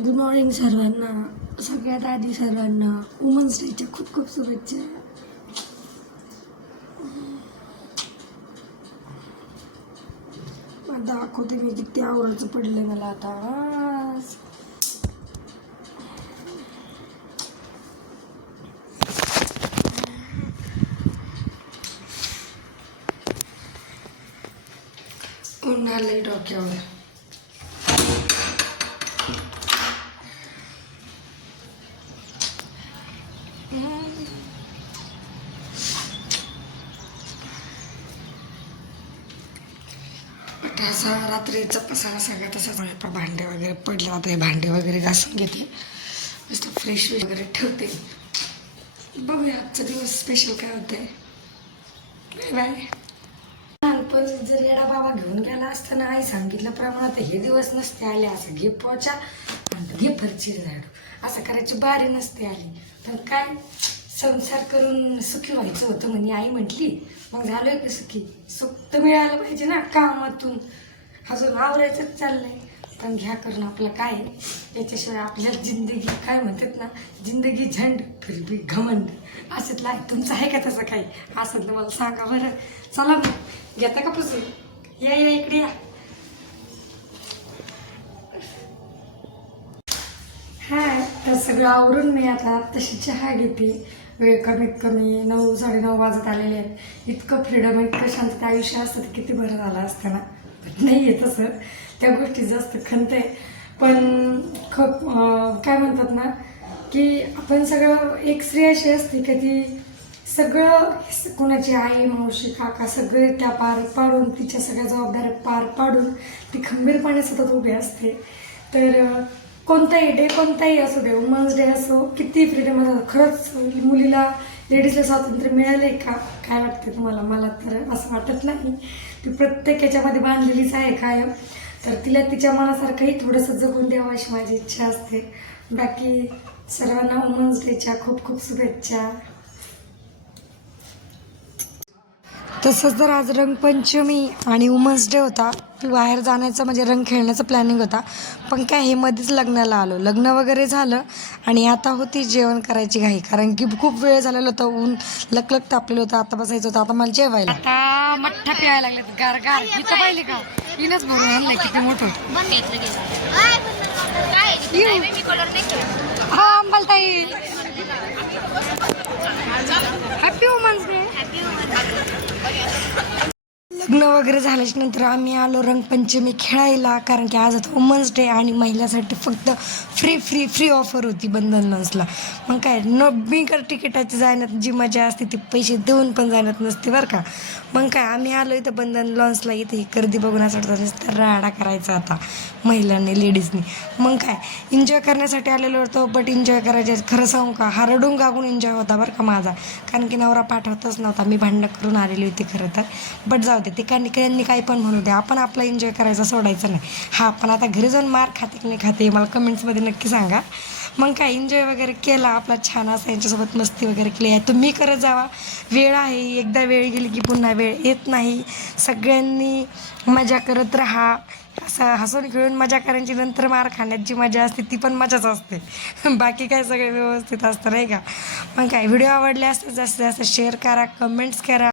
Good morning सर्वांना. सगळ्यात आधी सर्वांना वुमन्स डेच्या खूप खूप शुभेच्छा. दाखवते मी किती आवरायचं पडलं मला आता. उन्हाळी डोक्यावर असा रात्रीचा पसारा सगळा तसाच. भांडे वगैरे पडले, आता हे भांडे वगैरे घासून घेते, नुसतं फ्रेश वगैरे ठेवते. बघूया आजचा दिवस स्पेशल काय होतंय. Bye bye. लहानपण जर येडा बाबा घेऊन गेला असताना आई सांगितल्याप्रमाणे हे दिवस नसते आले. असं घे पोचा आणि घे फरची झाडू असं करायची बारी नसते आली. पण काय संसार करून सुखी व्हायचं होतं म्हणे आई म्हटली. मग झालोय की सुखी. सुख तर मिळालं पाहिजे ना कामातून. अजून आवरायचंच चाललंय. पण घ्या करून आपलं काय याच्याशिवाय आपल्याला जिंदगी काय म्हणतात ना, जिंदगी झंड फिर भी घमंड असंच आहे. तुमचं आहे का तसं काही असं तर मला सांगा बरं. चला मग घेता का पुसून. या या इकडे या. हा तर सगळं आवरून मी आता तशी चहा घेते. वेळ कमीत कमी 9 साडेनऊ वाजत आलेले आहेत. इतकं फ्रीडम इतकं शांतता आयुष्य असतं तर किती बरं झालं असतं ना. नाही आहे तसं, त्या गोष्टी जास्त खंत आहे. पण खूप काय म्हणतात ना की आपण सगळं एक स्त्री अशी असते की ती सगळं कोणाची आई मावशी काका सगळे त्या पार पाडून तिच्या सगळ्या जबाबदाऱ्या पार पाडून ती खंबीरपणे सतत उभी असते. तर कोणताही डे कोणताही असू दे, वुमन्स डे असो, किती फ्रीडम असो, खरंच मुलीला लेडीजला स्वातंत्र्य मिळालं आहे का काय वाटते तुम्हाला. मला तर असं वाटत नाही. ती प्रत्येक याच्यामध्ये बांधलेलीच आहे कायम. तर तिला तिच्या मनासारखंही थोडंसं जगून द्यावं अशी माझी इच्छा असते. बाकी सर्वांना वुमन्स डेच्या खूप खूप शुभेच्छा. तसंच जर आज रंगपंचमी आणि वुमन्स डे होता, बाहेर जाण्याचं म्हणजे रंग खेळण्याचं प्लॅनिंग होता. पण काय हे मध्येच लग्नाला आलो. लग्न वगैरे झालं आणि आता होती जेवण करायची घाई, कारण की खूप वेळ झालेला होता. ऊन लकलक तापलेलं होतं. आता बसायचं होतं. आता मला जेवायला आता मठ्ठा प्यायला लागले. गार गार इथं पाहिले का इनच भरून आणलंय किती मोठं. हा अंबालताई हॅपी वुमन्स डे. लग्न वगैरे झाल्याच्या नंतर आम्ही आलो रंगपंचमी खेळायला, कारण की आज होता वुमन्स डे आणि महिलासाठी फक्त फ्री ऑफर होती बंधन लॉन्सला. मग काय न बिगर तिकिटाची जाण्यात जी मजा असते ती पैसे देऊन पण जाण्यात नसते बरं का. मग काय आम्ही आलो इथं बंधन लॉन्सला. इथे ही गर्दी बघून असं वाटतं नुसतं राडा करायचा आता महिलांनी लेडीजनी. मग काय एन्जॉय करण्यासाठी आलेलो होतो. बट एन्जॉय करायचे खरं सांगू का हा रडून गागून एन्जॉय होता बरं का माझा, कारण की नवरा पाठवतच नव्हता. मी भांडणं करून आलेली होती खरं तर. बट जाऊ दे, ते त्यांनी काही पण म्हणू द्या, आपण आपला एन्जॉय करायचा सोडायचं नाही. हा पण आता घरी जाऊन मार खाते की नाही खाते मला कमेंट्समध्ये नक्की सांगा. मग काय एन्जॉय वगैरे केला आपला छान असं यांच्यासोबत मस्ती वगैरे केली आहे. तुम्ही करत जावा. वेळ आहे, एकदा वेळ गेली की पुन्हा वेळ येत नाही. सगळ्यांनी मजा करत राहा. असं हसून खेळून मजा करायची, नंतर मार खाण्यात जी मजा असते ती पण मजाच असते. बाकी काय सगळं व्यवस्थित असतं नाही का. मग काय व्हिडिओ आवडले असते जास्तीत जास्त शेअर करा, कमेंट्स करा.